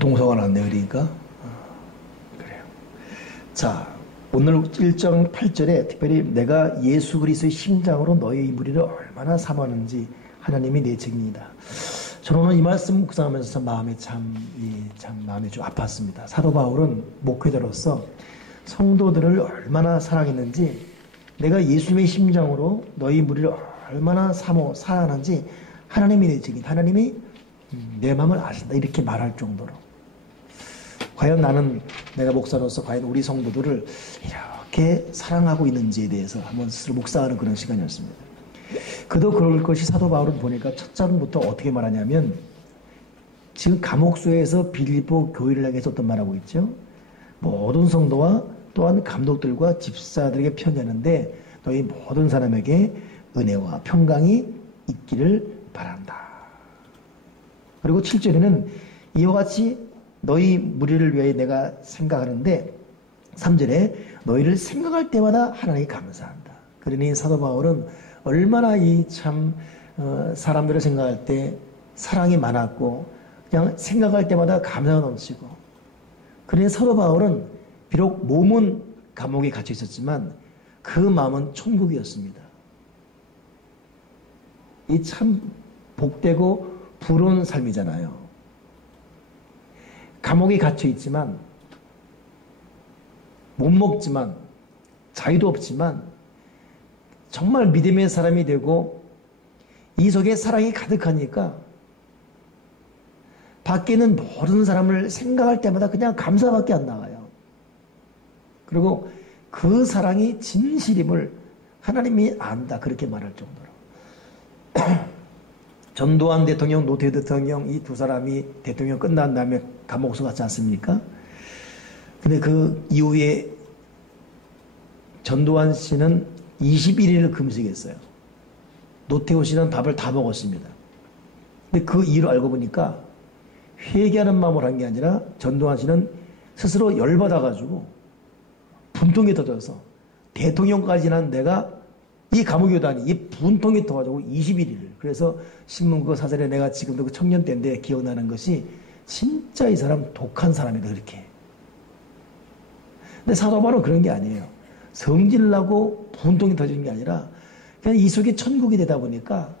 동서가 났네요. 그러니까. 그래요. 자, 오늘 1장 8절에 특별히 내가 예수 그리스도의 심장으로 너의 이 무리를 얼마나 사모하는지 하나님이 내 증인이다. 저는 오늘 이 말씀 묵상하면서 마음이 참 마음이 좀 아팠습니다. 사도 바울은 목회자로서 성도들을 얼마나 사랑했는지, 내가 예수님의 심장으로 너희 무리를 얼마나 사랑하는지 하나님이 내 증인, 하나님이 내 마음을 아신다, 이렇게 말할 정도로. 과연 나는, 내가 목사로서 과연 우리 성도들을 이렇게 사랑하고 있는지에 대해서 한번 스스로 묵상하는 그런 시간이었습니다. 그도 그럴 것이 사도 바울은 보니까 첫 장부터 어떻게 말하냐면, 지금 감옥소에서 빌립보 교회를 향해서 어떤 말하고 있죠? 모든 성도와 또한 감독들과 집사들에게 편지하는데 너희 모든 사람에게 은혜와 평강이 있기를 바란다. 그리고 7절에는 이와 같이 너희 무리를 위해 내가 생각하는데, 3절에 너희를 생각할 때마다 하나님께 감사한다. 그러니 사도 바울은 얼마나 이 참 사람들을 생각할 때 사랑이 많았고 그냥 생각할 때마다 감사가 넘치고, 그러니 사도 바울은 비록 몸은 감옥에 갇혀 있었지만 그 마음은 천국이었습니다. 이 참 복되고 부러운 삶이잖아요. 감옥에 갇혀 있지만, 못 먹지만, 자유도 없지만 정말 믿음의 사람이 되고 이 속에 사랑이 가득하니까 밖에 있는 모든 사람을 생각할 때마다 그냥 감사밖에 안 나와요. 그리고 그 사랑이 진실임을 하나님이 안다, 그렇게 말할 정도로. 전두환 대통령, 노태우 대통령, 이 두 사람이 대통령 끝난 다음에 감옥소 갔지 않습니까? 근데 그 이후에 전두환 씨는 21일을 금식했어요. 노태우 씨는 밥을 다 먹었습니다. 근데 그 이유를 알고 보니까 회개하는 마음으로 한 게 아니라 전두환 씨는 스스로 열받아가지고 분통이 터져서 대통령까지는 내가 이 감옥에 다니, 이 분통이 터가지고 21일. 그래서 신문고 사설에 내가 지금도 그 청년 때인데 기억나는 것이, 진짜 이 사람 독한 사람이다, 그렇게. 근데 사도 바울은 그런 게 아니에요. 성질나고 분통이 터지는 게 아니라 그냥 이 속에 천국이 되다 보니까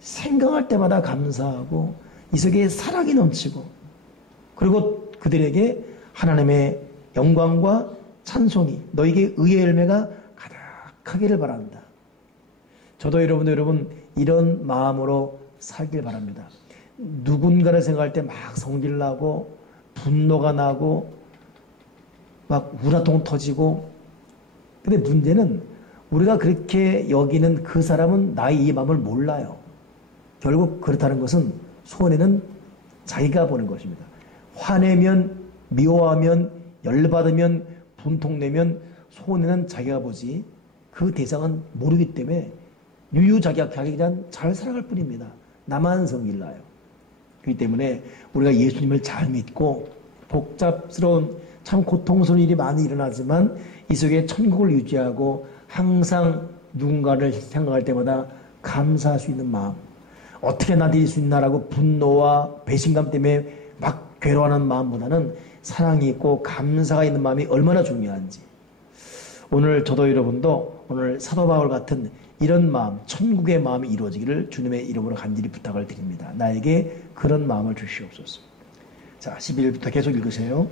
생각할 때마다 감사하고 이 속에 사랑이 넘치고, 그리고 그들에게 하나님의 영광과 찬송이, 너에게 의의 열매가 가득하기를 바란다. 저도 여러분 이런 마음으로 살길 바랍니다. 누군가를 생각할 때 막 성질나고 분노가 나고 막 우라통 터지고, 근데 문제는 우리가 그렇게 여기는 그 사람은 나의 이 마음을 몰라요. 결국 그렇다는 것은 손해는 자기가 보는 것입니다. 화내면, 미워하면, 열받으면, 분통내면 손해는 자기가 보지 그 대상은 모르기 때문에 유유자격하게 그냥 잘 살아갈 뿐입니다. 나만 성질나요. 그렇기 때문에 우리가 예수님을 잘 믿고, 복잡스러운 참 고통스러운 일이 많이 일어나지만 이 속에 천국을 유지하고 항상 누군가를 생각할 때마다 감사할 수 있는 마음, 어떻게 나한테 이럴 수 있나라고 분노와 배신감 때문에 막 괴로워하는 마음보다는 사랑이 있고 감사가 있는 마음이 얼마나 중요한지, 오늘 저도 여러분도 오늘 사도 바울 같은 이런 마음, 천국의 마음이 이루어지기를 주님의 이름으로 간절히 부탁을 드립니다. 나에게 그런 마음을 주시옵소서. 자, 11절부터 계속 읽으세요.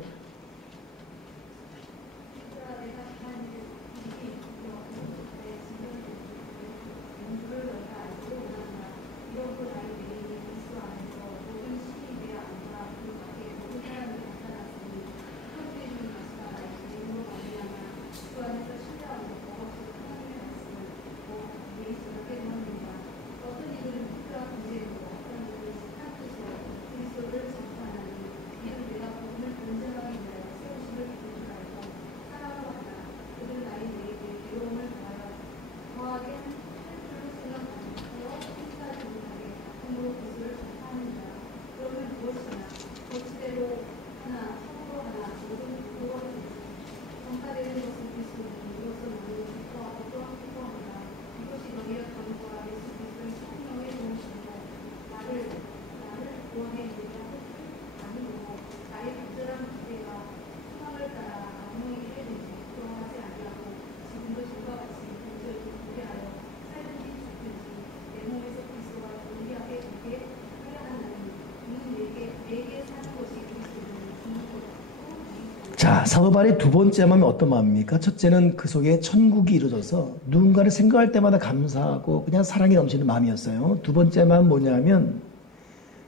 사도 바울의 두 번째 마음이 어떤 마음입니까? 첫째는 그 속에 천국이 이루어져서 누군가를 생각할 때마다 감사하고 그냥 사랑이 넘치는 마음이었어요. 두 번째 마음은 뭐냐면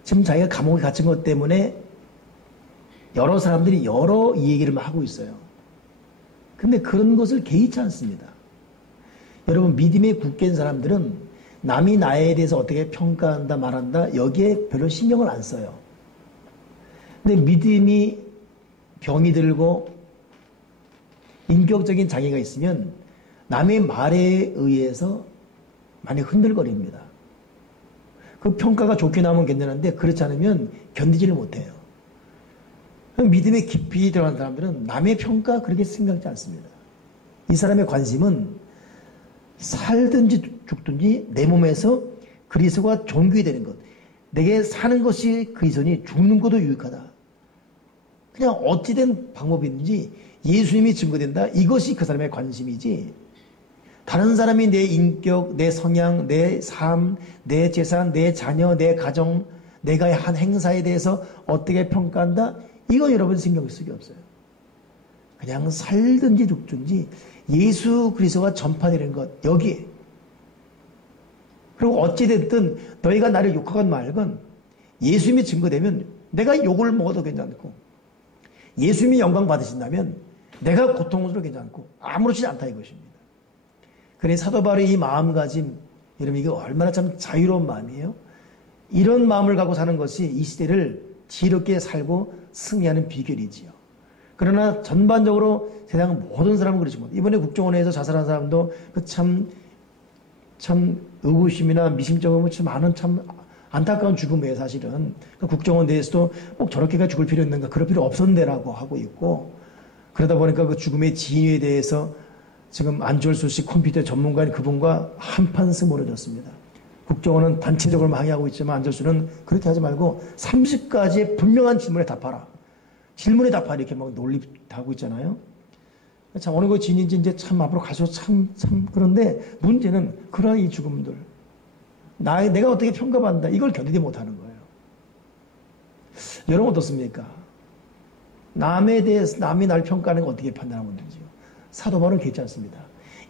지금 자기가 감옥에 갇힌 것 때문에 여러 사람들이 여러 얘기를 하고 있어요. 근데 그런 것을 개의치 않습니다. 여러분, 믿음에 굳게 있는 사람들은 남이 나에 대해서 어떻게 평가한다 말한다 여기에 별로 신경을 안 써요. 근데 믿음이 병이 들고 인격적인 장애가 있으면 남의 말에 의해서 많이 흔들거립니다. 그 평가가 좋게 나오면 괜찮은데 그렇지 않으면 견디지를 못해요. 믿음에 깊이 들어간 사람들은 남의 평가 그렇게 생각지 않습니다. 이 사람의 관심은 살든지 죽든지 내 몸에서 그리스도가 존귀 되는 것, 내게 사는 것이 그리스도니 죽는 것도 유익하다. 그냥 어찌된 방법이 있는지 예수님이 증거된다. 이것이 그 사람의 관심이지 다른 사람이 내 인격, 내 성향, 내 삶, 내 재산, 내 자녀, 내 가정, 내가 한 행사에 대해서 어떻게 평가한다? 이거 여러분 신경 쓸 게 없어요. 그냥 살든지 죽든지 예수 그리스도가 전파되는 것 여기에. 그리고 어찌됐든 너희가 나를 욕하건 말건 예수님이 증거되면 내가 욕을 먹어도 괜찮고 예수님이 영광 받으신다면 내가 고통스러워도 괜찮고 아무렇지 않다 이것입니다. 그래 사도 바울의 이 마음가짐, 여러분 이게 얼마나 참 자유로운 마음이에요. 이런 마음을 갖고 사는 것이 이 시대를 지혜롭게 살고 승리하는 비결이지요. 그러나 전반적으로 세상 모든 사람은 그렇지 못해요. 이번에 국정원에서 자살한 사람도 그 참 의구심이나 미심쩍으면 참 많은 참 안타까운 죽음이에요, 사실은. 그 국정원 내에서도 꼭 저렇게까지 죽을 필요 있는가, 그럴 필요 없었는데라고 하고 있고, 그러다 보니까 그 죽음의 진위에 대해서 지금 안철수 씨 컴퓨터 전문가인 그분과 한판 승부해졌습니다. 국정원은 단체적으로 항의하고 있지만 안철수는 그렇게 하지 말고 30가지의 분명한 질문에 답하라. 질문에 답하라 이렇게 막 논리하고 있잖아요. 참 어느 거 진인지 이제 참 앞으로 가서 참 그런데 문제는 그러한 이 죽음들. 내가 어떻게 평가받는다. 이걸 견디지 못하는 거예요. 여러분 어떻습니까? 남에 대해서 남이 날 평가하는 거 어떻게 판단하고 있는지요. 사도 바울은 그렇지 않습니다.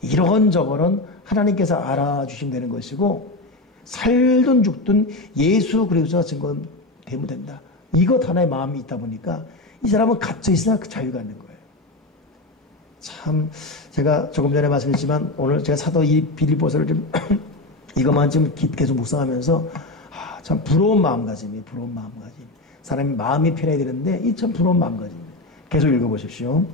이런저런 하나님께서 알아주시면 되는 것이고 살든 죽든 예수 그리스도가 증거되면 된다. 이것 하나의 마음이 있다 보니까 이 사람은 갇혀 있으나 그 자유가 있는 거예요. 참 제가 조금 전에 말씀했지만 오늘 제가 사도 이 빌립보서를 좀 이것만 지금 계속 묵상하면서 참 부러운 마음가짐이에요. 부러운 마음가짐. 사람이 마음이 편해야 되는데 이 참 부러운 마음가짐이에요. 계속 읽어보십시오.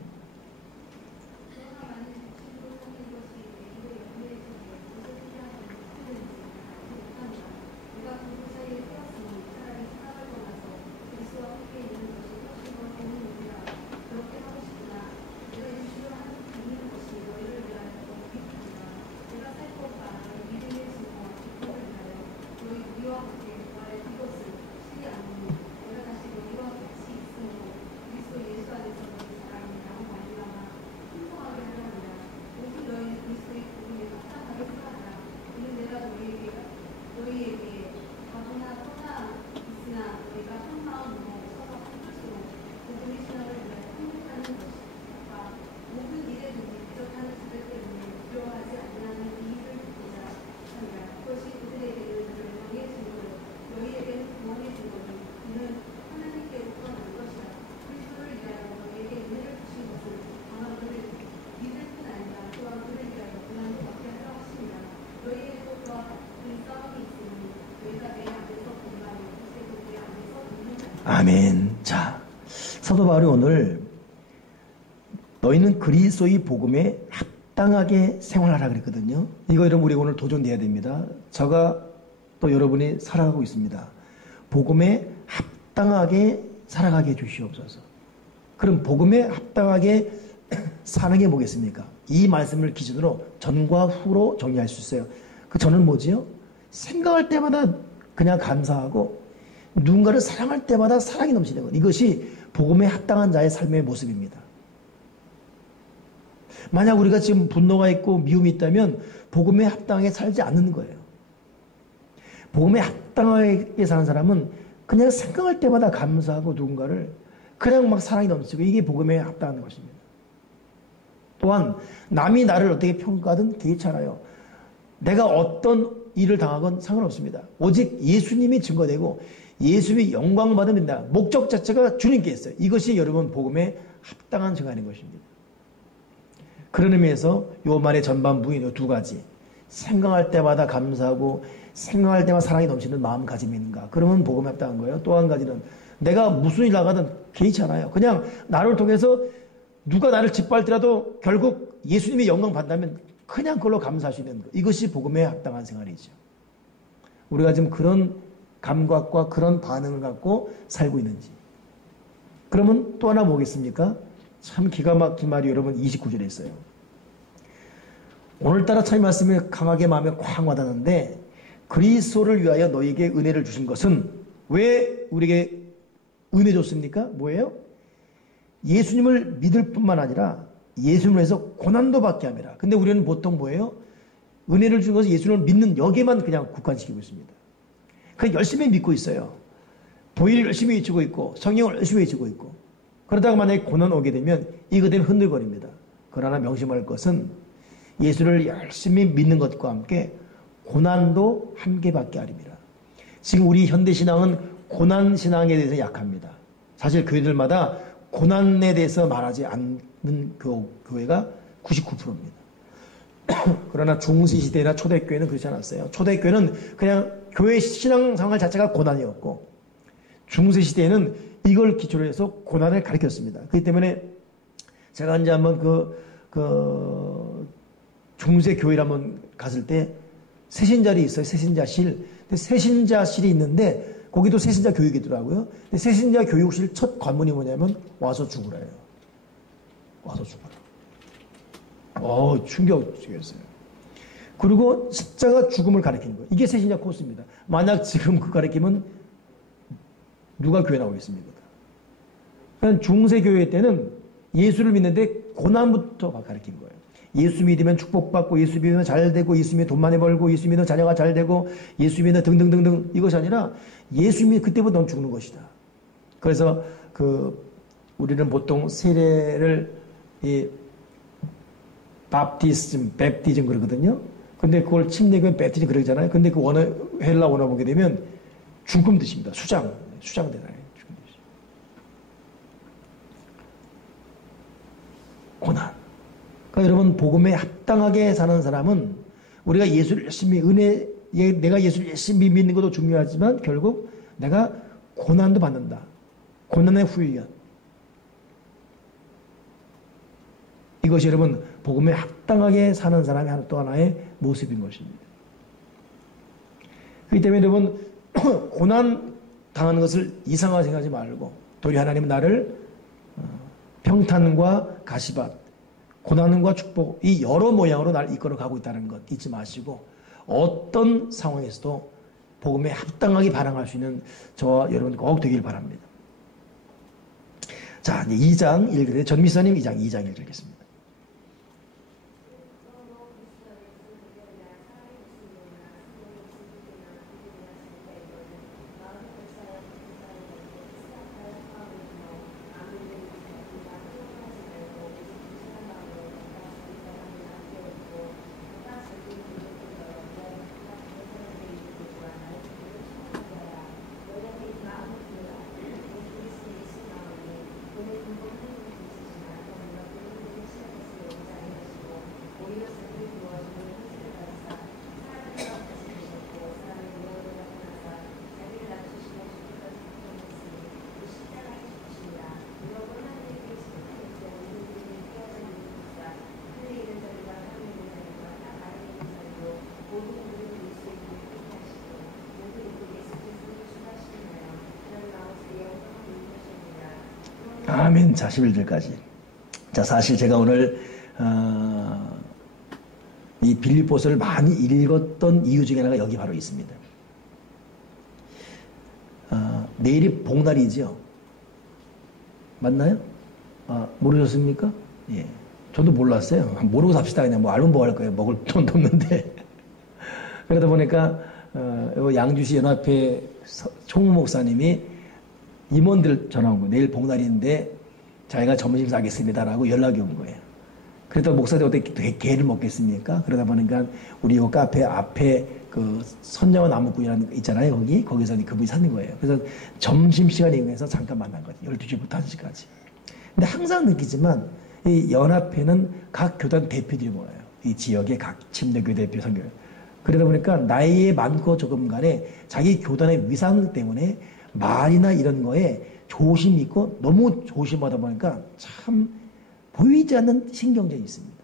아멘. 자, 사도 바울이 오늘 너희는 그리스도의 복음에 합당하게 생활하라 그랬거든요. 이거 여러분 우리 오늘 도전해야 됩니다. 저가 또 여러분이 살아가고 있습니다. 복음에 합당하게 살아가게 해주시옵소서. 그럼 복음에 합당하게 사는 게 뭐겠습니까? 이 말씀을 기준으로 전과 후로 정리할 수 있어요. 그 전은 뭐지요? 생각할 때마다 그냥 감사하고 누군가를 사랑할 때마다 사랑이 넘치는 것. 이것이 복음에 합당한 자의 삶의 모습입니다. 만약 우리가 지금 분노가 있고 미움이 있다면 복음에 합당하게 살지 않는 거예요. 복음에 합당하게 사는 사람은 그냥 생각할 때마다 감사하고 누군가를 그냥 막 사랑이 넘치고 이게 복음에 합당한 것입니다. 또한 남이 나를 어떻게 평가하든 개의치 않아요. 내가 어떤 일을 당하건 상관없습니다. 오직 예수님이 증거되고 예수님이 영광 받으면 된다. 목적 자체가 주님께 있어요. 이것이 여러분 복음에 합당한 증거하는 것입니다. 그런 의미에서 요 말의 전반부인 요 두 가지, 생각할 때마다 감사하고 생각할 때마다 사랑이 넘치는 마음가짐이 있는가, 그러면 복음에 합당한 거예요. 또 한 가지는 내가 무슨 일 나가든 개의치 않아요. 그냥 나를 통해서 누가 나를 짓밟더라도 결국 예수님이 영광 받는다면 그냥 그걸로 감사할 수 있는 것, 이것이 복음에 합당한 생활이죠. 우리가 지금 그런 감각과 그런 반응을 갖고 살고 있는지. 그러면 또 하나 보겠습니까? 참 기가 막힌 말이 여러분 29절에 있어요. 오늘따라 참 이 말씀이 강하게 마음에 쾅 와닿는데, 그리스도를 위하여 너에게 은혜를 주신 것은, 왜 우리에게 은혜 줬습니까? 뭐예요? 예수님을 믿을 뿐만 아니라 예수님을 위해서 고난도 받게 함이라. 근데 우리는 보통 뭐예요? 은혜를 준 것은 예수님을 믿는 여기에만 그냥 국한시키고 있습니다. 그냥 열심히 믿고 있어요. 보일을 열심히 외치고 있고 성경을 열심히 외치고 있고, 그러다가 만약에 고난 오게 되면 이거 때문에 흔들거립니다. 그러나 명심할 것은 예수를 열심히 믿는 것과 함께 고난도 함께 받게 하리라. 지금 우리 현대신앙은 고난신앙에 대해서 약합니다. 사실 교회들마다 고난에 대해서 말하지 않는 교회가 99%입니다. 그러나 중세시대나 초대교회는 그렇지 않았어요. 초대교회는 그냥 교회 신앙생활 자체가 고난이었고, 중세시대에는 이걸 기초로 해서 고난을 가르쳤습니다. 그렇기 때문에 제가 이제 한번 중세교회를 한번 갔을 때 세신자리 있어요. 세신자실. 근데 세신자실이 있는데 거기도 세신자 교육이더라고요. 근데 세신자 교육실 첫 관문이 뭐냐면 와서 죽으라예요. 와서 죽어라. 충격이었어요. 그리고 십자가 죽음을 가르치는 거예요. 이게 세신자 코스입니다. 만약 지금 그 가르치면 누가 교회 나오겠습니까? 그냥 중세교회 때는 예수를 믿는데 고난부터 가르친 거예요. 예수 믿으면 축복받고, 예수 믿으면 잘되고, 예수 믿으면 돈 많이 벌고, 예수 믿으면 자녀가 잘되고, 예수 믿으면 등등등등, 이것이 아니라 예수 믿으면 그때부터 넌 죽는 것이다. 그래서 우리는 보통 세례를 뵙티즘 그러거든요. 근데 그걸 침례교회 뵙티즘 그러잖아요. 근데 그 헬라 원어 보게 되면 죽음 뜻입니다. 수장되잖아요. 죽음 뜻. 고난. 그러니까 여러분, 복음에 합당하게 사는 사람은 우리가 예수를 열심히 내가 예수를 열심히 믿는 것도 중요하지만 결국 내가 고난도 받는다. 고난의 훈련. 이것이 여러분 복음에 합당하게 사는 사람의 또 하나의 모습인 것입니다. 그렇기 때문에 여러분 고난 당하는 것을 이상하게 생각하지 말고, 도리어 하나님은 나를 평탄과 가시밭, 고난과 축복, 이 여러 모양으로 나를 이끌어 가고 있다는 것 잊지 마시고, 어떤 상황에서도 복음에 합당하게 반응할 수 있는 저와 여러분 꼭 되길 바랍니다. 자, 이제 2장 읽으세요. 전미사님 2장 읽겠습니다. 아멘. 자, 11절까지. 자, 사실 제가 오늘 이 빌립보서를 많이 읽었던 이유 중에 하나가 여기 바로 있습니다. 내일이 복날이죠. 맞나요? 모르셨습니까? 예. 저도 몰랐어요. 모르고 삽시다. 그냥 뭐 알면 뭐 할 거예요. 먹을 돈도 없는데. 그러다 보니까 양주시 연합회 총무 목사님이 임원들 전화 온 거예요. 내일 복날인데 자기가 점심 싸겠습니다라고 연락이 온 거예요. 그래도 목사들 어떻게 개를 먹겠습니까? 그러다 보니까 우리 요 카페 앞에 그 선녀와 나무꾼이라는 거 있잖아요. 거기서 그분이 사는 거예요. 그래서 점심시간에 이용해서 잠깐 만난 거죠. 12시부터 1시까지. 근데 항상 느끼지만 이 연합회는 각 교단 대표들이 모여요. 이 지역의 각 침례교 대표, 선교. 그러다 보니까 나이에 많고 적음 간에 자기 교단의 위상 때문에 말이나 이런 거에 조심이 있고 너무 조심하다 보니까 참 보이지 않는 신경전이 있습니다.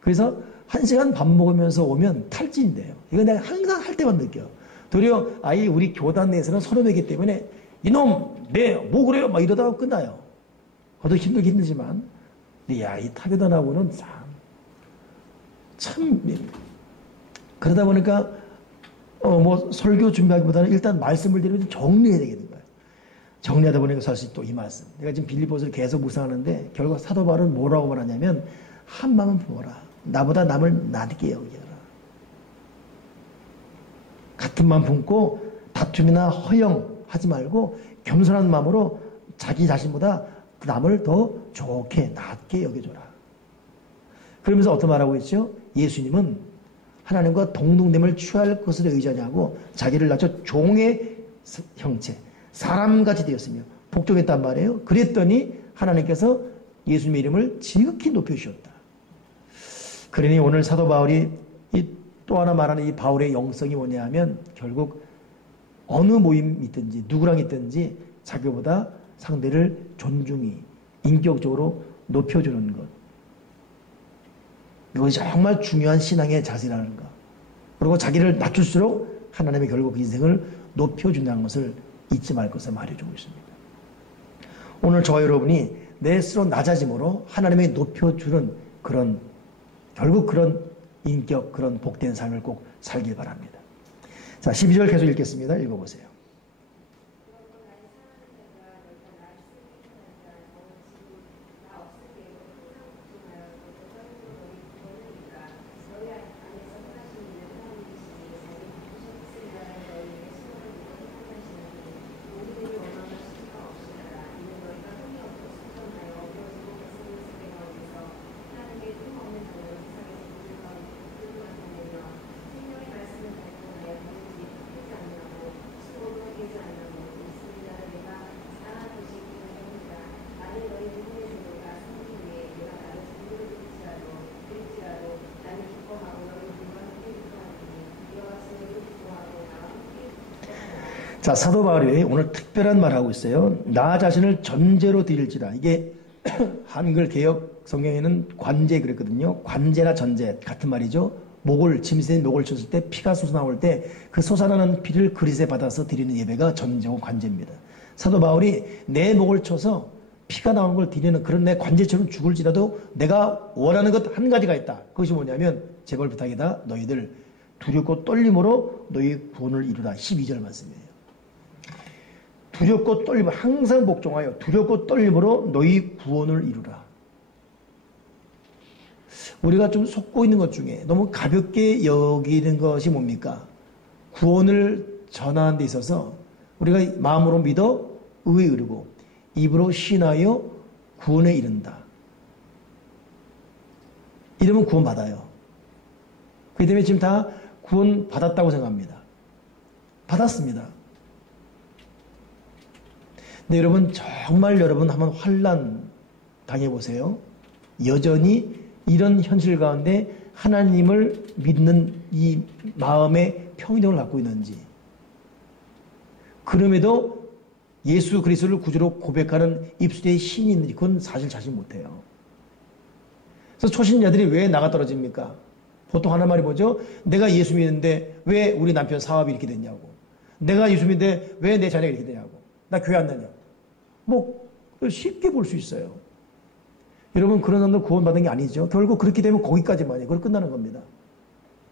그래서 1시간 밥 먹으면서 오면 탈진돼요. 이거 내가 항상 할 때만 느껴요. 도리어 우리 교단 내에서는 선후배이기 때문에 이놈, 뭐 그래요? 막 이러다가 끝나요. 저도 힘들지만 이 타교단하고는 참 그러다 보니까 뭐 설교 준비하기보다는 일단 말씀을 드리면 정리해야 되겠는 거예요. 정리하다 보니까 사실 또 이 말씀. 내가 지금 빌립보서를 계속 묵상하는데 결국 사도 바울은 뭐라고 말하냐면 한 마음은 부어라. 나보다 남을 낮게 여기라. 같은 마음 품고 다툼이나 허영하지 말고 겸손한 마음으로 자기 자신보다 남을 더 좋게 낮게 여겨줘라. 그러면서 어떤 말하고 있죠? 예수님은 하나님과 동등됨을 취할 것을 의지하냐고 자기를 낮춰 종의 형체, 사람같이 되었으며 복종했단 말이에요. 그랬더니 하나님께서 예수님의 이름을 지극히 높여주셨다. 그러니 오늘 사도 바울이 또 하나 말하는 이 바울의 영성이 뭐냐 하면 결국 어느 모임이 있든지 누구랑 있든지 자기보다 상대를 존중히 인격적으로 높여주는 것. 이것이 정말 중요한 신앙의 자세라는 것. 그리고 자기를 낮출수록 하나님이 결국 인생을 높여준다는 것을 잊지 말 것을 말해주고 있습니다. 오늘 저와 여러분이 내 스스로 낮아짐으로 하나님이 높여주는 결국 그런 인격, 그런 복된 삶을 꼭 살길 바랍니다. 자, 12절 계속 읽겠습니다. 읽어보세요. 자, 사도 바울이 오늘 특별한 말을 하고 있어요. 나 자신을 전제로 드릴지라. 이게 한글 개역 성경에는 관제 그랬거든요. 관제나 전제 같은 말이죠. 짐승의 목을 쳤을 때 피가 솟아나올 때 그 솟아나는 피를 그릇에 받아서 드리는 예배가 전제고 관제입니다. 사도 바울이 내 목을 쳐서 피가 나오는 걸 드리는 그런 내 관제처럼 죽을지라도 내가 원하는 것 한 가지가 있다. 그것이 뭐냐면 제발 부탁이다. 너희들 두렵고 떨림으로 너희 구원을 이루라. 12절 말씀이에요. 두렵고 떨림으로 항상 복종하여 두렵고 떨림으로 너희 구원을 이루라. 우리가 좀 속고 있는 것 중에 너무 가볍게 여기는 것이 뭡니까? 구원을 전하는 데 있어서 우리가 마음으로 믿어 의에 이르고 입으로 신하여 구원에 이른다. 이러면 구원 받아요. 그렇기 때문에 지금 다 구원 받았다고 생각합니다. 받았습니다. 근데 여러분 정말 여러분 한번 환난 당해보세요. 여전히 이런 현실 가운데 하나님을 믿는 이 마음의 평정을 갖고 있는지, 그럼에도 예수 그리스도를 구주로 고백하는 입술에 신이 있는지 그건 사실 자신 못해요. 그래서 초신자들이 왜 나가 떨어집니까? 보통 하는 말이 뭐죠? 내가 예수 믿는데 왜 우리 남편 사업이 이렇게 됐냐고. 내가 예수 믿는데 왜 내 자녀가 이렇게 되냐고. 나 교회 안 다냐고. 뭐 쉽게 볼 수 있어요. 여러분 그런 사람들 구원받은 게 아니죠. 결국 그렇게 되면 거기까지만이에요. 그걸 끝나는 겁니다.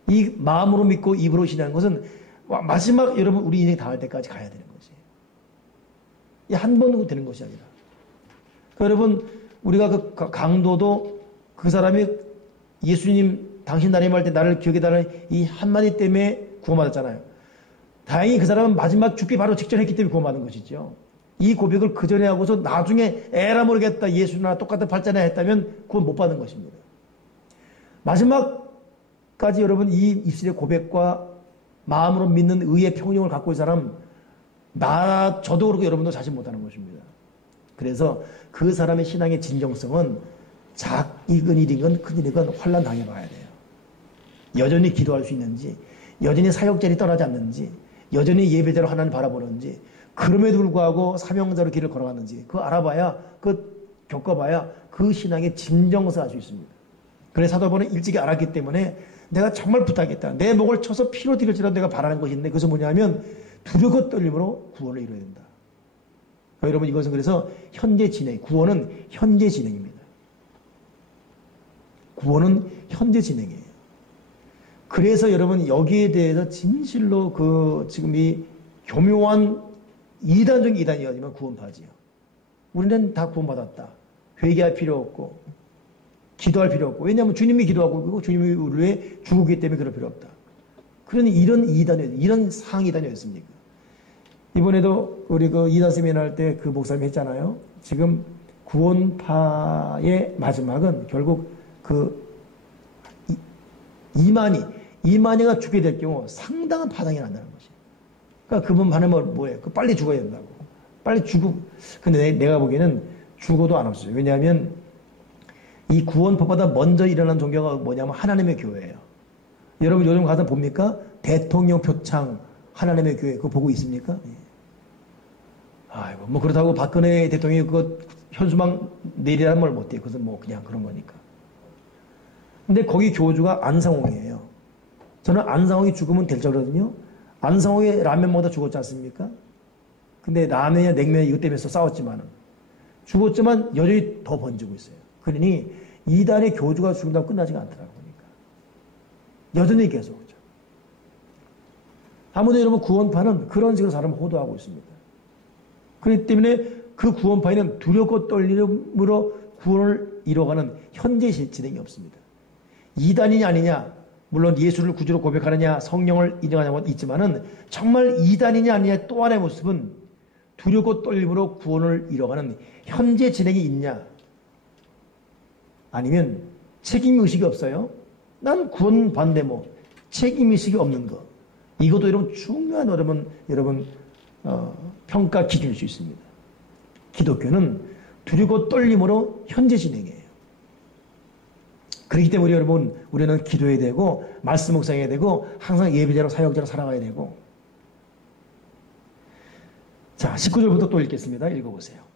이 마음으로 믿고 입으로 신하는 것은 마지막 여러분 우리 인생 다 할 때까지 가야 되는 거지. 이 한 번으로 되는 것이 아니라. 그러니까 여러분 우리가 그 강도도 그 사람이 예수님 당신 나라에 할 때 나를 기억해달라는 이 한마디 때문에 구원받았잖아요. 다행히 그 사람은 마지막 죽기 바로 직전 했기 때문에 구원받은 것이죠. 이 고백을 그 전에 하고서 나중에 에라 모르겠다 예수나 똑같은 팔자나 했다면 구원 못 받은 것입니다. 마지막까지 여러분 이 입술의 고백과 마음으로 믿는 의의 평정을 갖고 있는 사람, 저도 그렇고 여러분도 자신 못하는 것입니다. 그래서 그 사람의 신앙의 진정성은 작이건 일이건 큰일이건 환난 당해봐야 돼요. 여전히 기도할 수 있는지, 여전히 사역자리 떠나지 않는지, 여전히 예배대로 하나님 바라보는지, 그럼에도 불구하고 사명자로 길을 걸어갔는지, 그거 알아봐야, 겪어봐야 그 신앙의 진정성을 알 수 있습니다. 그래서 사도 바울은 일찍이 알았기 때문에 내가 정말 부탁했다. 내 목을 쳐서 피로 튀길지라도 내가 바라는 것이 있는데, 그것은 뭐냐면 두렵고 떨림으로 구원을 이루어야 된다. 여러분, 이것은 그래서 현재 진행, 구원은 현재 진행입니다. 구원은 현재 진행이에요. 그래서 여러분, 여기에 대해서 진실로 지금 이 교묘한 이단적인 이단이었지만 구원파지요. 우리는 다 구원받았다. 회개할 필요 없고, 기도할 필요 없고, 왜냐하면 주님이 기도하고, 그리고 주님이 우리 위해 죽었기 때문에 그럴 필요 없다. 그러니 이런 이단이었습니까? 이런 상이단이었습니까? 이번에도 우리 이단 세미나 할 때 그 목사님이 했잖아요. 지금 구원파의 마지막은 결국 이만희가 죽게 될 경우 상당한 파장이 난다는 것이에요. 그러니까 그분 반응은 뭐예요? 빨리 죽어야 된다고. 빨리 근데 내가 보기에는 죽어도 안 없어요. 왜냐하면 이 구원파보다 먼저 일어난 종교가 뭐냐면 하나님의 교회예요. 여러분 요즘 가서 봅니까? 대통령 표창 하나님의 교회 그거 보고 있습니까? 예. 아이고 뭐 그렇다고 박근혜 대통령이 그거 현수막 내리라는 말 못해요. 그것은 뭐 그냥 그런 거니까. 근데 거기 교주가 안상홍이에요. 저는 안상홍이 죽으면 될 줄 알거든요. 안상홍이 라면 먹다 죽었지 않습니까? 근데 라면이나 냉면 이것 때문에 싸웠지만은 죽었지만 여전히 더 번지고 있어요. 그러니 이단의 교주가 죽는다고 끝나지가 않더라고요. 그러니까. 여전히 계속. 아무도 여러분 구원파는 그런 식으로 사람을 호도하고 있습니다. 그렇기 때문에 그 구원파에는 두렵고 떨림으로 구원을 이뤄가는 현재 진행이 없습니다. 이단이냐 아니냐, 물론 예수를 구주로 고백하느냐, 성령을 인정하냐는 건 있지만은 정말 이단이냐 아니냐 또 하나의 모습은 두렵고 떨림으로 구원을 이뤄가는 현재 진행이 있냐, 아니면 책임의식이 없어요? 난 구원 반대 책임의식이 없는 거. 이것도 여러분 중요한 여러분 평가 기준일 수 있습니다. 기독교는 두렵고 떨림으로 현재 진행이에요. 그렇기 때문에 여러분 우리는 기도해야 되고 말씀 묵상해야 되고 항상 예배자로 사역자로 살아가야 되고. 자, 19절부터 또 읽겠습니다. 읽어보세요.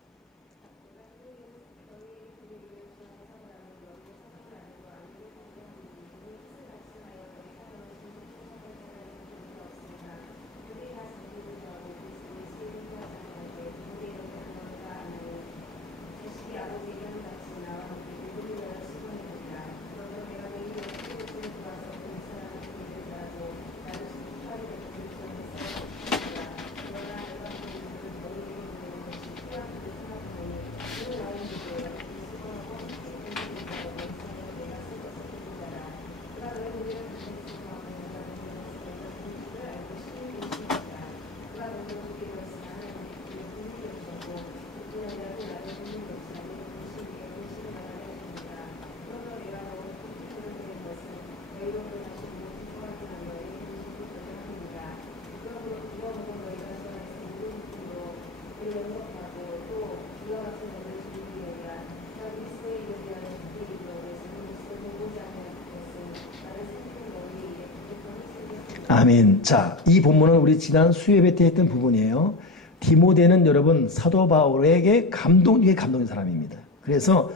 아멘. 자, 이 본문은 우리 지난 수요예배 때 했던 부분이에요. 디모데는 여러분 사도 바울에게 감동인 사람입니다. 그래서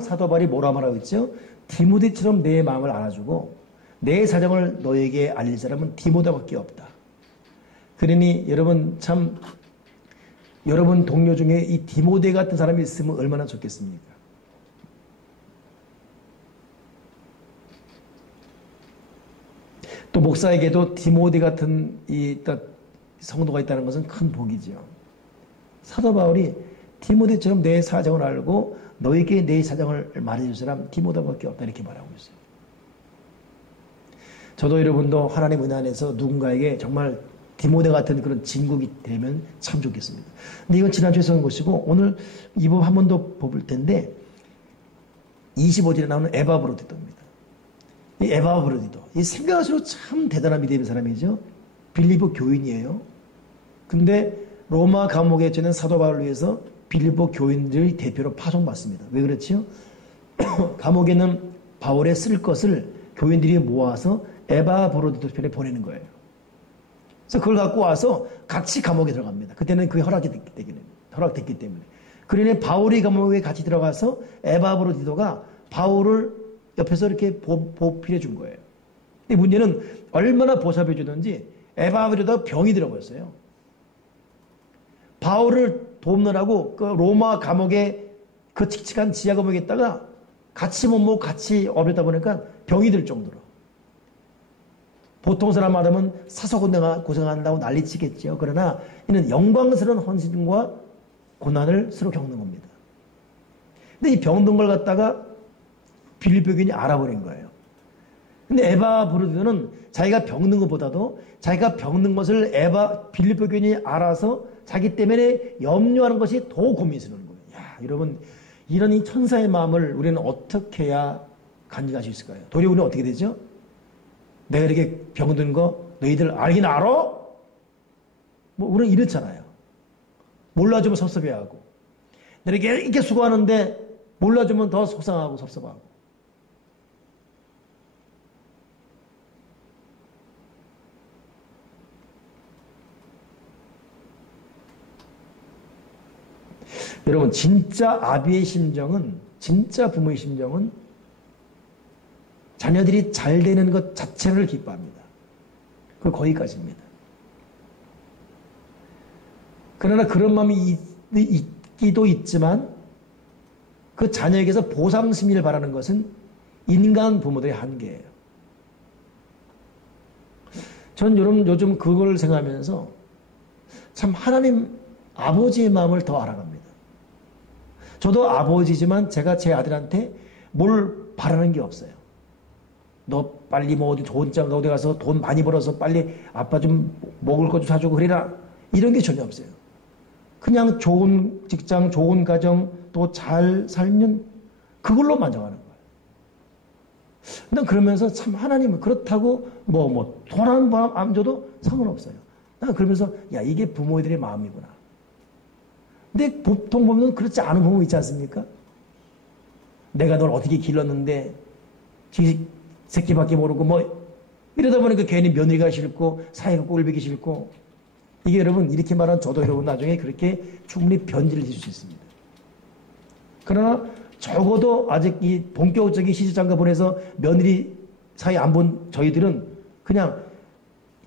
사도 바울이 뭐라 말하고 있죠? 디모데처럼 내 마음을 알아주고 내 사정을 너에게 알릴 사람은 디모데밖에 없다. 그러니 여러분 여러분 동료 중에 이 디모데 같은 사람이 있으면 얼마나 좋겠습니까? 또 목사에게도 디모데 같은 성도가 있다는 것은 큰 복이죠. 사도 바울이 디모데처럼 내 사정을 알고 너에게 내 사정을 말해줄 사람 디모데밖에 없다 이렇게 말하고 있어요. 저도 여러분도 하나님 은혜 안에서 누군가에게 정말 디모데 같은 그런 진국이 되면 참 좋겠습니다. 근데 이건 지난주에 써온 것이고 오늘 이 부분 한 번 더 볼 텐데 25절에 나오는 에바브로드입니다. 이 에바브로디도 이 생각할수록 참 대단한 믿음의 사람이죠. 빌립보 교인이에요. 근데 로마 감옥에 갇혀있는 사도 바울을 위해서 빌립보 교인들의 대표로 파송받습니다. 왜 그렇지요? 감옥에는 바울에 쓸 것을 교인들이 모아서 에바브로디도 편에 보내는 거예요. 그래서 그걸 갖고 와서 같이 감옥에 들어갑니다. 그때는 그게 허락됐기 때문에. 그러니 바울이 감옥에 같이 들어가서 에바브로디도가 바울을 옆에서 이렇게 보필해 준 거예요. 근데 문제는 얼마나 보살펴 주든지 에바브로디도가 병이 들어버렸어요. 바울을 돕느라고 그 로마 감옥에 그 칙칙한 지하 감옥에 있다가 같이 못 먹고 같이 어렵다 보니까 병이 들 정도로. 보통 사람 말하면 사서고생한다고 난리치겠죠. 그러나 이는 영광스러운 헌신과 고난을 서로 겪는 겁니다. 근데 이 병든 걸 갖다가 빌립보 교인이 알아버린 거예요. 근데 에바브로디도는 자기가 병든 것보다도 자기가 병든 것을 빌립보 교인이 알아서 자기 때문에 염려하는 것이 더 고민스러운 거예요. 야, 여러분, 이런 이 천사의 마음을 우리는 어떻게 해야 간직할 수 있을까요? 도리어 우리는 어떻게 되죠? 내가 이렇게 병든 거 너희들 알긴 알아? 뭐 우리는 이렇잖아요. 몰라주면 섭섭해하고 내가 이렇게 수고하는데 몰라주면 더 속상하고 섭섭하고. 여러분, 진짜 아비의 심정은, 진짜 부모의 심정은 자녀들이 잘 되는 것 자체를 기뻐합니다. 그 거기까지입니다. 그러나 그런 마음이 있기도 있지만 그 자녀에게서 보상 심리를 바라는 것은 인간 부모들의 한계예요. 전 요즘 그걸 생각하면서 참 하나님 아버지의 마음을 더 알아갑니다. 저도 아버지지만 제가 제 아들한테 뭘 바라는 게 없어요. 너 빨리 뭐 어디 좋은 장 어디 가서 돈 많이 벌어서 빨리 아빠 좀 먹을 것 좀 사주고 그래라. 이런 게 전혀 없어요. 그냥 좋은 직장, 좋은 가정, 또 잘 살면 그걸로 만족하는 거예요. 난 그러면서 참 하나님은 그렇다고 돈 안 줘도 상관없어요. 난 그러면서 야, 이게 부모들의 마음이구나. 근데 보통 보면 그렇지 않은 부모 있지 않습니까? 내가 널 어떻게 길렀는데 새끼밖에 모르고 이러다 보니까 괜히 며느리가 싫고 사회가 꼴보기 싫고. 이게 여러분 이렇게 말하면 저도 여러분 나중에 그렇게 충분히 변질을 해줄 수 있습니다. 그러나 적어도 아직 이 본격적인 시집장가 보내서 며느리 사이 안 본 저희들은 그냥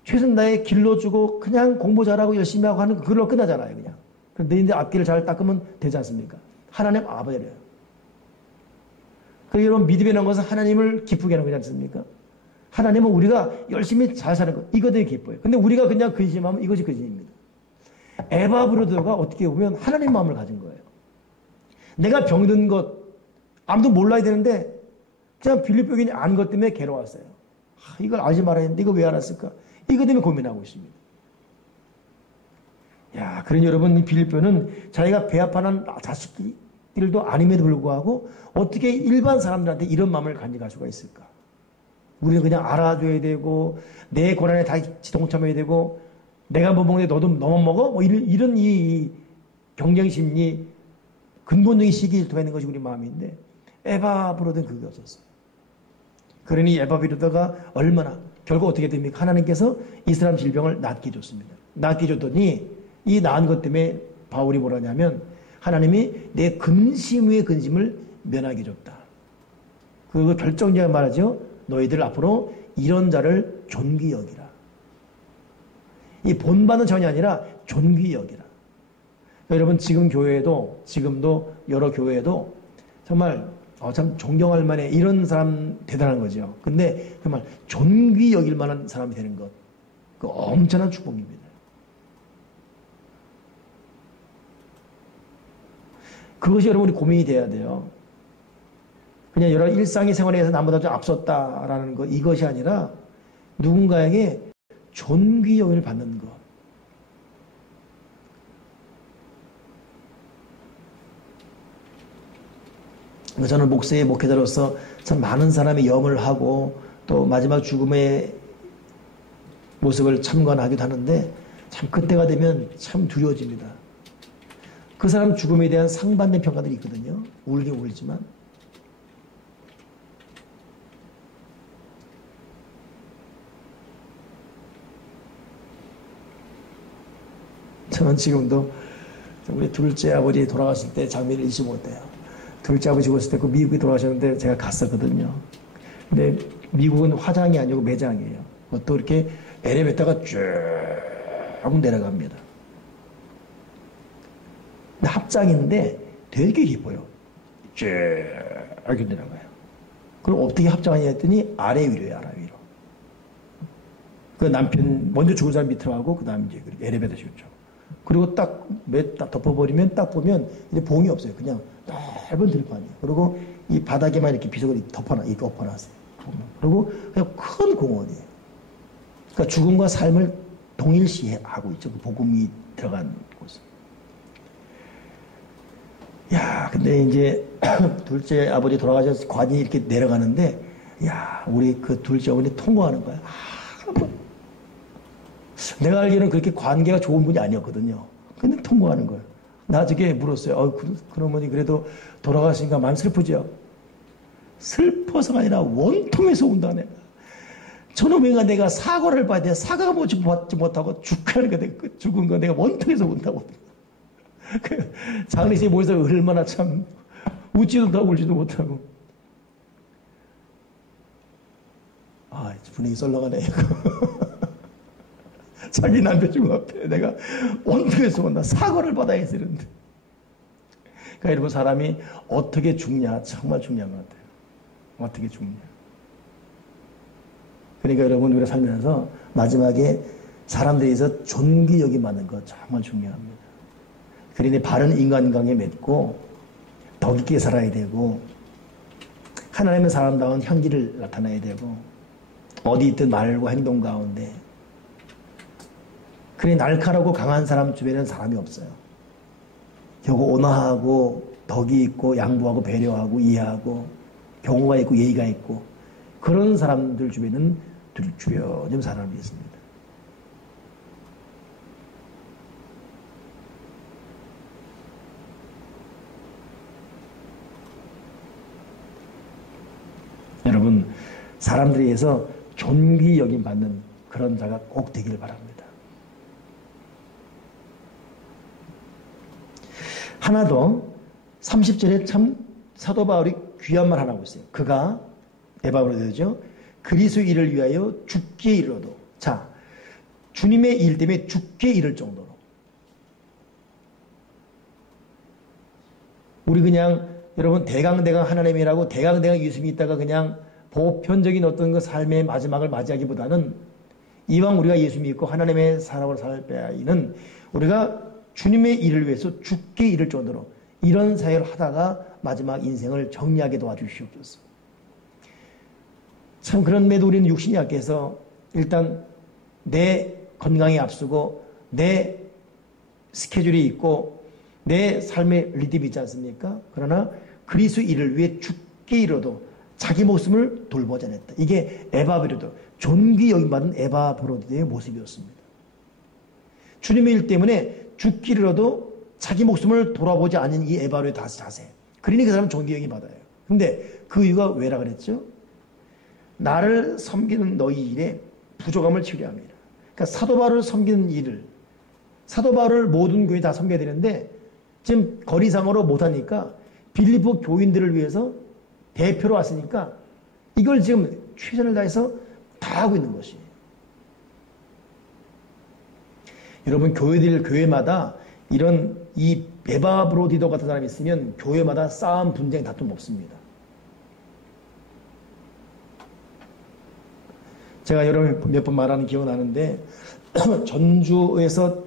최선 다해 길러주고 그냥 공부 잘하고 열심히 하고 하는 그걸로 끝나잖아요. 그냥. 너희들 앞길을 잘 닦으면 되지 않습니까? 하나님 아버지래요. 그리고 여러분 믿음에 나온 것은 하나님을 기쁘게 하는 거지 않습니까? 하나님은 우리가 열심히 잘 사는 것 이것들이 기뻐요. 근데 우리가 그냥 근심하면 이것이 근심입니다. 에바브로드가 어떻게 보면 하나님 마음을 가진 거예요. 내가 병든 것 아무도 몰라야 되는데 그냥 빌립보 교인이 안 것 때문에 괴로웠어요. 이걸 알지 말아야 했는데 이거 왜 알았을까? 이것 때문에 고민하고 있습니다. 야, 그러니 여러분 이 빌립보는 자기가 배합하는 자식들도 아님에도 불구하고 어떻게 일반 사람들한테 이런 마음을 간직할 수가 있을까? 우리는 그냥 알아줘야 되고 내 고난에 다 동참해야 되고 내가 뭐 먹는데 너도 너만 먹어? 이런 이 경쟁심리 근본적인 시기에 일통하는 것이 우리 마음인데 에바브로드는 그게 없었어요. 그러니 에바브로드가 얼마나 결국 어떻게 됩니까? 하나님께서 이 사람 질병을 낫게 줬습니다. 낫게 줬더니 이 나은 것 때문에 바울이 뭐라냐면 하나님이 내 근심 위의 근심을 면하게 줬다. 그 결정적인 말하죠. 너희들 앞으로 이런 자를 존귀 여기라. 이 본받는 전이 아니라 존귀 여기라. 여러분 지금 교회에도 지금도 여러 교회에도 정말 참 존경할 만해 이런 사람 대단한 거죠. 근데 정말 존귀 여길 만한 사람이 되는 것, 그 엄청난 축복입니다. 그것이 여러분이 고민이 돼야 돼요. 그냥 여러 일상의 생활에서 남보다 좀 앞섰다라는 것, 이것이 아니라 누군가에게 존귀 여김을 받는 것. 저는 목사의 목회자로서 참 많은 사람의 염을 하고 또 마지막 죽음의 모습을 참관하기도 하는데 참 그때가 되면 참 두려워집니다. 그 사람 죽음에 대한 상반된 평가들이 있거든요. 울긴 울지만. 저는 지금도 우리 둘째 아버지 돌아가실 때 장면을 잊지 못해요. 둘째 아버지 죽었을 때 그 미국에 돌아가셨는데 제가 갔었거든요. 근데 미국은 화장이 아니고 매장이에요. 또 이렇게 엘리베이터가 쭉 내려갑니다. 근데 합장인데 되게 깊어요. 쭉 이렇게 내려가요. 그럼 어떻게 합장하냐 했더니 아래 위로예요, 아래 위로. 그 남편 먼저 죽은 사람 밑으로 하고 그 다음 이제 엘리베이터 씌웠죠. 그리고 딱 덮어버리면 딱 보면 이제 봉이 없어요. 그냥 넓은 들판이에요. 그리고 이 바닥에만 이렇게 비석을 엎어놨어요. 그리고 그냥 큰 공원이에요. 그러니까 죽음과 삶을 동일시하고 있죠. 그 복음이 들어간 곳은. 야, 근데 이제 둘째 아버지 돌아가셔서 관이 이렇게 내려가는데, 야, 우리 그 둘째 어머니 통화하는 거야. 내가 알기로는 그렇게 관계가 좋은 분이 아니었거든요. 근데 통화하는 거예요. 나중에 물었어요. 그러머니 그래도 돌아가시니까 마음 슬프죠? 슬퍼서가 아니라 원통해서 운다네. 저놈이가 내가 사과를 봐야 돼. 사과가 받지 못하고 죽은 거 내가 원통해서 운다고. 장례식에 모여서 얼마나 참 웃지도 못하고 울지도 못하고. 아, 분위기 썰렁하네. 자기 남편 죽은 앞에 내가 원통해서 온다. 사과를 받아야 되는데. 그러니까 여러분, 사람이 어떻게 죽냐 정말 중요한 것 같아요. 어떻게 죽냐. 그러니까 여러분, 우리가 살면서 마지막에 사람들에서 존귀 여김 받는 거 정말 중요합니다. 그러니 바른 인간관계 맺고 더 깊게 살아야 되고 하나님의 사람다운 향기를 나타내야 되고 어디 있든 말과 행동 가운데. 그러니 날카롭고 강한 사람 주변에는 사람이 없어요. 결국 온화하고 덕이 있고 양보하고 배려하고 이해하고 경우가 있고 예의가 있고 그런 사람들 주변은 주변 사람이 있습니다. 여러분, 사람들에 의해서 존귀 여김 받는 그런 자가 꼭 되기를 바랍니다. 하나 더 30절에 참 사도 바울이 귀한 말 하나 하고 있어요. 그가 에바브로 되죠. 그리스도 일을 위하여 죽게 이르러도. 자, 주님의 일 때문에 죽게 이를 정도로. 우리 그냥 여러분 대강대강 하나님이라고 대강대강 예수님이 있다가 그냥 보편적인 어떤 그 삶의 마지막을 맞이하기보다는 이왕 우리가 예수 믿고 하나님의 사랑으로 살 바에는 우리가 주님의 일을 위해서 죽게 이를 정도로 이런 사역을 하다가 마지막 인생을 정리하게 도와주시옵소서. 참 그런데도 우리는 육신이 약해서 일단 내 건강이 앞서고 내 스케줄이 있고 내 삶의 리듬이 있지 않습니까? 그러나 그리스도 일을 위해 죽게 이뤄도 자기 목숨을 돌보지 않았다. 이게 에바브로도 존귀 여김받은 에바브로드의 모습이었습니다. 주님의 일 때문에 죽기 이뤄도 자기 목숨을 돌아보지 않은 이 에바브로의 자세. 그러니 그 사람은 존귀 여김받아요. 근데 그 이유가 왜라 그랬죠? 나를 섬기는 너희 일에 부족함을 치려 합니다. 그러니까 사도 바울을 섬기는 일을 사도 바울을 모든 교회 다 섬겨야 되는데 지금 거리상으로 못하니까 빌립보 교인들을 위해서 대표로 왔으니까 이걸 지금 최선을 다해서 다 하고 있는 것이에요. 여러분 교회마다 이런 이 에바브로디도 같은 사람이 있으면 교회마다 싸움, 분쟁, 다툼 없습니다. 제가 여러분 몇 번 말하는 기억은 나는데 전주에서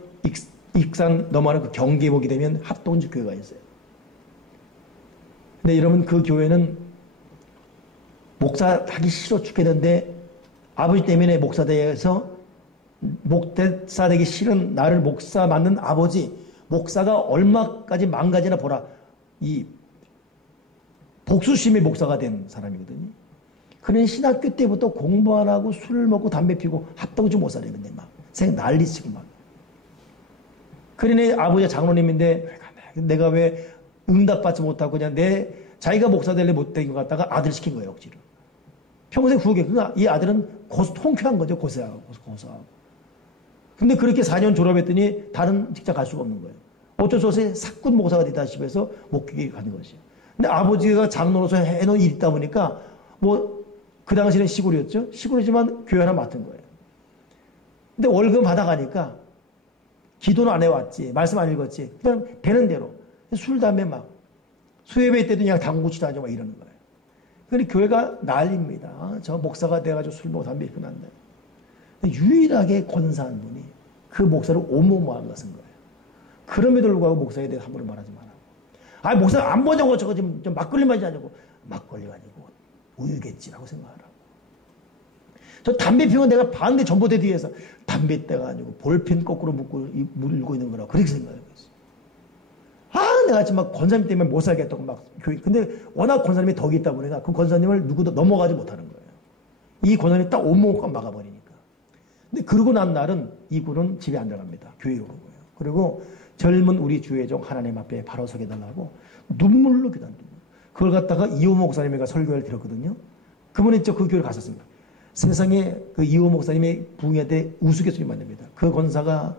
익산 넘어가는 그 경기에 보게 되면 합동집 교회가 있어요. 근데 여러분 그 교회는 목사 하기 싫어 죽겠는데 아버지 때문에 목사대에서 목사 되기 싫은 나를 목사 만든 아버지 목사가 얼마까지 망가지나 보라. 이 복수심의 목사가 된 사람이거든요. 그런 신학교 때부터 공부 안 하고 술 먹고 담배 피고 합동주 못 살았는데 막 난리치고 막. 그러니 아버지가 장로님인데 내가 왜 응답받지 못하고 그냥 자기가 목사 될래 못 된 것 같다가 아들 시킨 거예요, 억지로. 평생 후계. 이 아들은 통쾌한 거죠, 고소하고. 근데 그렇게 4년 졸업했더니 다른 직장 갈 수가 없는 거예요. 어쩔 수 없이 사꾼 목사가 되다시피 해서 목격이 가는 것이에요. 근데 아버지가 장로로서 해놓은 일이 있다 보니까 그 당시에는 시골이었죠. 시골이지만 교회 하나 맡은 거예요. 근데 월급 받아가니까 기도는 안 해왔지. 말씀 안 읽었지. 그냥 되는 대로. 술, 담배 막. 수예배 때도 그냥 당구치도 하죠. 막 이러는 거예요. 그러니까 교회가 난립니다. 저 목사가 돼가지고 술 먹고 담배 피고 난다. 유일하게 권사한 분이 그 목사를 오모모한 것인 거예요. 그럼에도 불구하고 목사에 대해 함부로 말하지 마라. 목사 안 보자고 저거 좀 막걸리 마시지 않냐고. 막걸리가 아니고 우유겠지라고 생각하라고. 저 담배 피우면 내가 봤는데 전봇대 뒤에서 담배대가 아니고 볼펜 거꾸로 물고 있는 거라고 그렇게 생각하고 있어. 내가 지금 막 권사님 때문에 못 살겠다고 막 교회. 근데 워낙 권사님이 덕이 있다 보니까 그 권사님을 누구도 넘어가지 못하는 거예요. 이 권사님이 딱 온몸 막아버리니까. 근데 그러고 난 날은 이분은 집에 안 들어갑니다. 교회로 오는 거예요. 그리고 젊은 우리 주회종 하나님 앞에 바로 서게 달라고 눈물로 기도한 눈물. 그걸 갖다가 이호 목사님이 설교를 들었거든요. 그분이 그 교회를 갔었습니다. 세상에 그 이호 목사님의 부흥회 때 우스갯소리만 냅니다. 그 권사가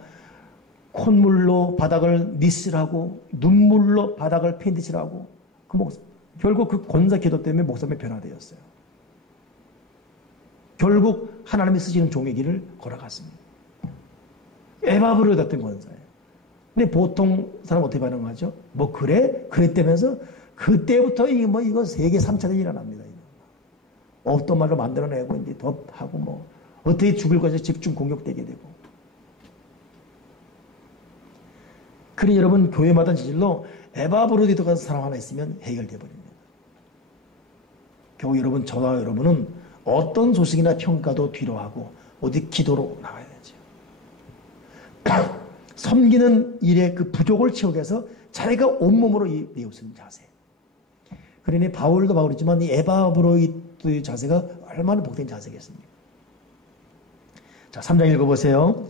콧물로 바닥을 니스라고 눈물로 바닥을 팬디치라고 결국 그 권사 기도 때문에 목사님이 변화되었어요. 결국 하나님이 쓰시는 종의 길을 걸어갔습니다. 에바브를 얻었던 권사예요. 근데 보통 사람 어떻게 반응하죠? 그래? 그랬다면서 그때부터 이거 세계 3차전이 일어납니다. 없던 말로 만들어내고 이제 더 하고 어떻게 죽을 것에 집중 공격되게 되고. 그러니 여러분 교회마다 지질로 에바브로디도 같은 사람 하나 있으면 해결돼 버립니다. 겨우 저와 여러분은 어떤 소식이나 평가도 뒤로 하고 어디 기도로 나가야 되죠. 섬기는 일의 그 부족을 채우기 위해서 자기가 온몸으로 내웃는 자세. 그러니 바울도 바울이지만 이 에바브로이트의 자세가 얼마나 복된 자세겠습니까? 자, 3장 읽어보세요.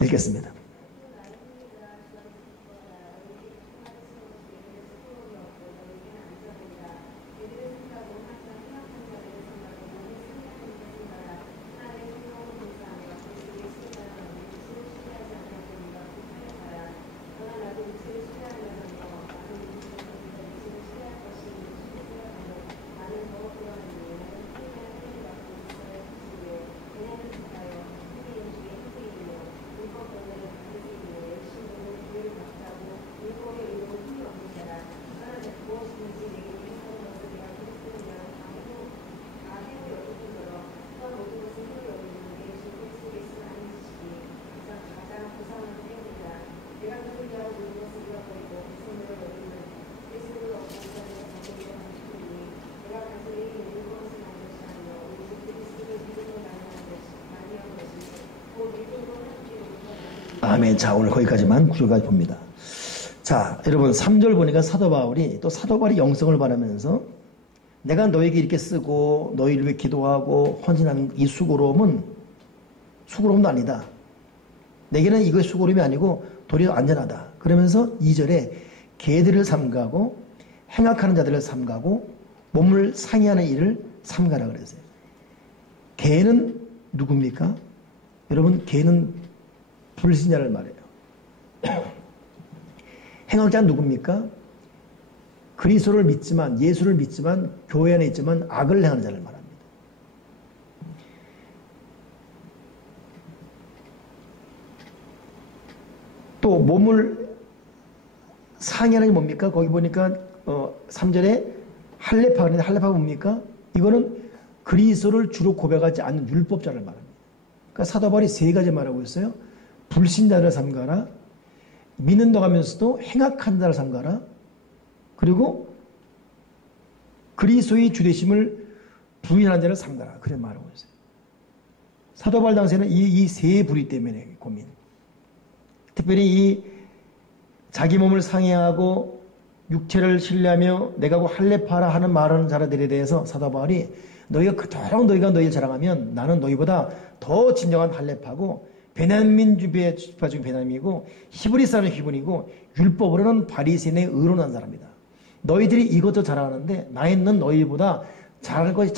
읽겠습니다. 아멘. 자, 오늘 거기까지만 구절까지 봅니다. 자, 여러분 3절 보니까 사도 바울이 영성을 바라면서 내가 너에게 이렇게 쓰고 너희를 위해 기도하고 헌신하는 이 수고로움은 수고로움도 아니다. 내게는 이것이 수고로움이 아니고 도리어 안전하다. 그러면서 2절에 개들을 삼가고 행악하는 자들을 삼가고 몸을 상해하는 일을 삼가라 그랬어요. 개는 누굽니까? 여러분 개는 불신자를 말해요. 행악자는 누굽니까? 그리스도를 믿지만 예수를 믿지만 교회 안에 있지만 악을 행하는 자를 말합니다. 또 몸을 상해하는 게 뭡니까? 거기 보니까 3절에 할례파가 있는데 할례파가 뭡니까? 이거는 그리스도를 주로 고백하지 않는 율법자를 말합니다. 그러니까 사도 바울이 세 가지 말하고 있어요. 불신자를 삼가라, 믿는다 하면서도 행악한 자를 삼가라, 그리고 그리스도의 주되심을 부인하는 자를 삼가라. 그런 말하고 있어요. 사도 바울 당시에는 이 세 부류 때문에 고민. 특별히 이 자기 몸을 상해하고 육체를 신뢰하며 내가 할례파라 하는 말하는 자들에 대해서 사도 바울이 너희가 그토록 너희가 너희를 자랑하면 나는 너희보다 더 진정한 할례파고 베냐민 지파 중 베냐민이고 히브리 사람은 히브리고 율법으로는 바리새인의 의로운 사람이다. 너희들이 이것도 자랑하는데 나 있는 너희보다 자랑할 것이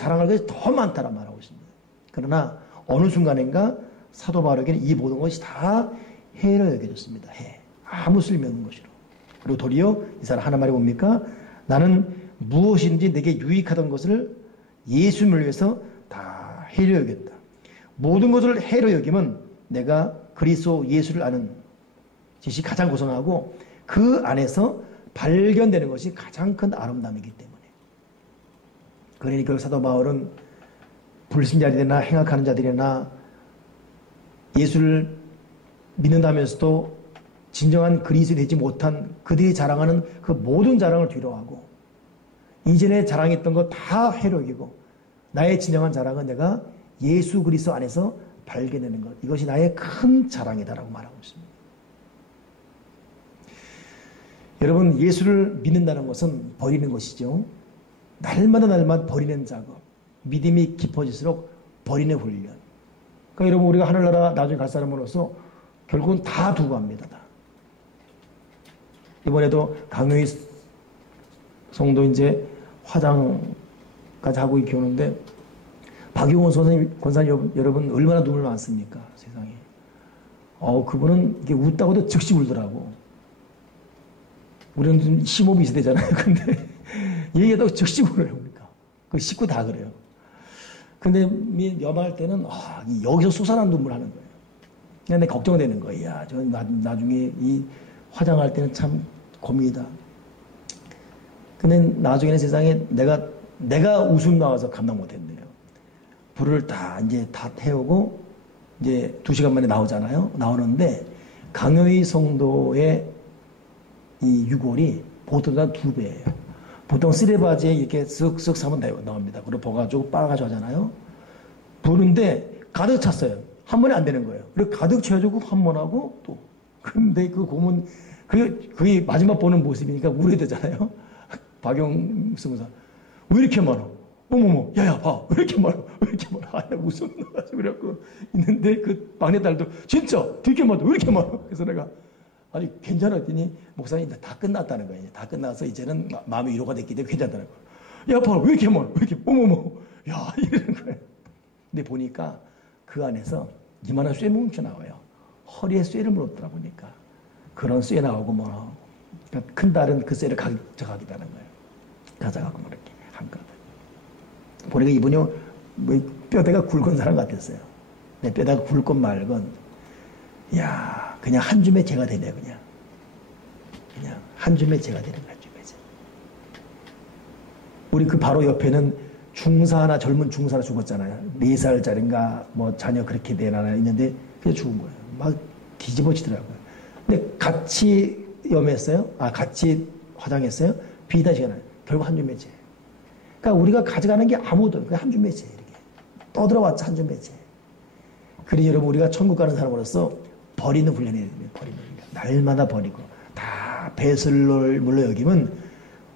더 많다라 말하고 있습니다. 그러나 어느 순간인가 사도 바울에게는 이 모든 것이 다 해로 여겨졌습니다. 해. 아무 쓸모 없는 것이로. 그리고 도리어 이 사람 하나 말이 뭡니까? 나는 무엇인지 내게 유익하던 것을 예수님을 위해서 다 해로 여겼다. 모든 것을 해로 여기면 내가 그리스도 예수를 아는 것이 가장 고상하고 그 안에서 발견되는 것이 가장 큰 아름다움이기 때문에. 그러니 그 사도 바울은 불신자들이나 행악하는 자들이나 예수를 믿는다면서도 진정한 그리스도인이 되지 못한 그들이 자랑하는 그 모든 자랑을 뒤로하고 이전에 자랑했던 거 다 해로이고 나의 진정한 자랑은 내가 예수 그리스도 안에서 발견되는 것. 이것이 나의 큰 자랑이다라고 말하고 있습니다. 여러분, 예수를 믿는다는 것은 버리는 것이죠. 날마다 버리는 작업. 믿음이 깊어질수록 버리는 훈련. 그러니까 여러분, 우리가 하늘나라 나중에 갈 사람으로서 결국은 다 두고 갑니다. 다. 이번에도 강요희 성도 이제 화장까지 하고 이렇게 오는데 박용원 선생님, 권사님 여러분 얼마나 눈물 많습니까? 세상에. 그분은 이렇게 웃다고도 즉시 울더라고. 우리는 좀 심호흡이 있어야 되잖아요. 근데 얘기하다가 즉시 울어요. 그러니까. 그 식구 다 그래요. 근데 염할 때는 여기서 솟아난 눈물 하는 거예요. 그냥 내 걱정되는 거예요. 야, 저 나중에 이 화장할 때는 참 고민이다. 근데 나중에는 세상에 내가 웃음 나와서 감당 못했네요. 불을 다 태우고 이제 2시간 만에 나오잖아요. 나오는데 강요희 성도의 이 유골이 보통보다 2배예요. 보통 쓰레바지에 이렇게 쓱쓱 사면 나옵니다. 그리고 버가지고 빨아가지고 하잖아요. 부는데 가득 찼어요. 한 번에 안 되는 거예요. 그리고 가득 채워주고 한 번 하고 또. 그런데 그 고문, 그게 마지막 보는 모습이니까 울어야 되잖아요. 박용수 목사. 왜 이렇게 많아? 어머머, 야야, 봐. 왜 이렇게 많아? 왜 이렇게 많아? 웃음 나가지고 그래갖고 있는데 그 막내딸도 진짜 되게 많아. 왜 이렇게 많아? 그래서 내가 아니 괜찮았더니 목사님 다 끝났다는 거예요. 다 끝나서 이제는 마음이 위로가 됐기 때문에 괜찮다는 거예요. 야, 봐라. 왜 이렇게 많아? 왜 이렇게, 어머머. 야, 이러는 거예요. 근데 보니까 그 안에서 이만한 쇠 뭉쳐 나와요. 허리에 쇠를 물었더라 보니까. 그런 쇠 나오고 뭐. 그러니까 큰 딸은 그 쇠를 가져가겠다는 거예요. 가져가고 뭐 이렇게 한꺼번에. 보니까 이분이 뭐 뼈대가 굵은 사람 같았어요. 내 뼈대가 굵건 말건, 야, 그냥 한 줌의 재가 되네, 그냥 한 줌의 재가 되는 거야, 한 줌의 재. 우리 그 바로 옆에는 젊은 중사 하나 죽었잖아요. 4살짜리인가, 뭐, 자녀 그렇게 된 하나 있는데, 그냥 죽은 거예요. 막 뒤집어지더라고요. 근데 같이 염했어요? 같이 화장했어요? 비슷하지가 않아요. 결국 한 줌의 재. 그러니까 우리가 가져가는 게 아무도, 그냥 한 줌의 재, 이렇게. 떠들어왔자 한 줌의 재. 그러니 여러분, 우리가 천국 가는 사람으로서 버리는 훈련이 됩니다. 버리는 훈련. 날마다 버리고, 다 배설물로 여기면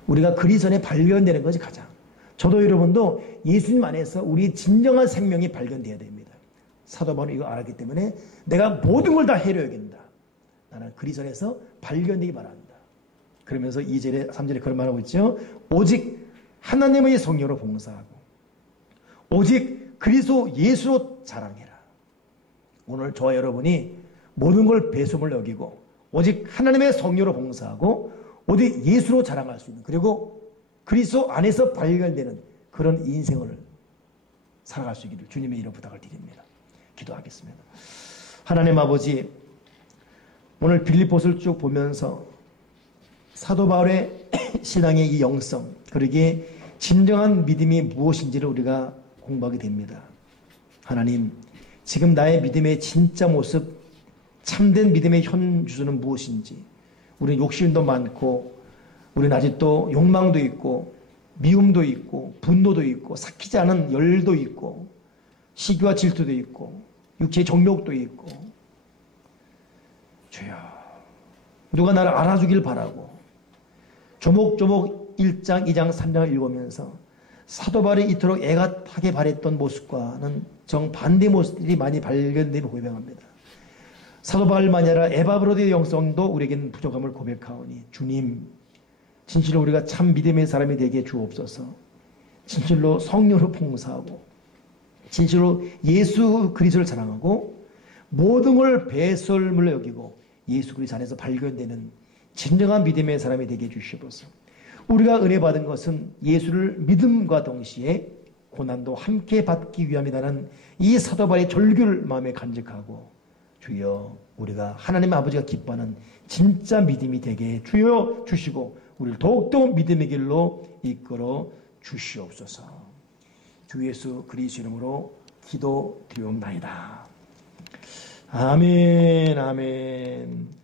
우리가 그리스도에 발견되는 것이 가장. 저도 여러분도 예수님 안에서 우리 진정한 생명이 발견되어야 됩니다. 사도 바울은 이거 알았기 때문에 내가 모든 걸 다 해로 여긴다. 나는 그리스도에서 발견되기 바란다. 그러면서 2절에 3절에 그런 말하고 있죠. 오직 하나님의 성령으로 봉사하고 오직 그리스도 예수로 자랑해라. 오늘 저와 여러분이 모든 걸 배수물 여기고 오직 하나님의 성령으로 봉사하고 오직 예수로 자랑할 수 있는 그리고 그리스도 안에서 발견되는 그런 인생을 살아갈 수 있기를 주님의 이름 부탁을 드립니다. 기도하겠습니다. 하나님 아버지, 오늘 빌립보서를 쭉 보면서 사도 바울의 신앙의 이 영성, 그러기에 진정한 믿음이 무엇인지를 우리가 공부하게 됩니다. 하나님, 지금 나의 믿음의 진짜 모습, 참된 믿음의 현 주소는 무엇인지, 우리는 욕심도 많고 우리는 아직도 욕망도 있고 미움도 있고 분노도 있고 삭히지 않은 열도 있고 시기와 질투도 있고 육체의 정욕도 있고 주여 누가 나를 알아주길 바라고 조목조목 1장, 2장, 3장을 읽으면서 사도 바울이 이토록 애가 타게 바랬던 모습과는 정반대 모습들이 많이 발견되고 고백합니다. 사도 바울만이 아니라 에바브로드의 영성도 우리에게는 부족함을 고백하오니 주님, 진실로 우리가 참 믿음의 사람이 되게 주옵소서. 진실로 성령으로 풍성하고 진실로 예수 그리스도를 사랑하고 모든 걸 배설물로 여기고 예수 그리스도 안에서 발견되는 진정한 믿음의 사람이 되게 해주시옵소서. 우리가 은혜 받은 것은 예수를 믿음과 동시에 고난도 함께 받기 위함이라는 이 사도 바울의 절규를 마음에 간직하고 주여 우리가 하나님 아버지가 기뻐하는 진짜 믿음이 되게 주여 주시고 우리를 더욱더 믿음의 길로 이끌어 주시옵소서. 주 예수 그리스도 이름으로 기도드리옵나이다. 아멘, 아멘.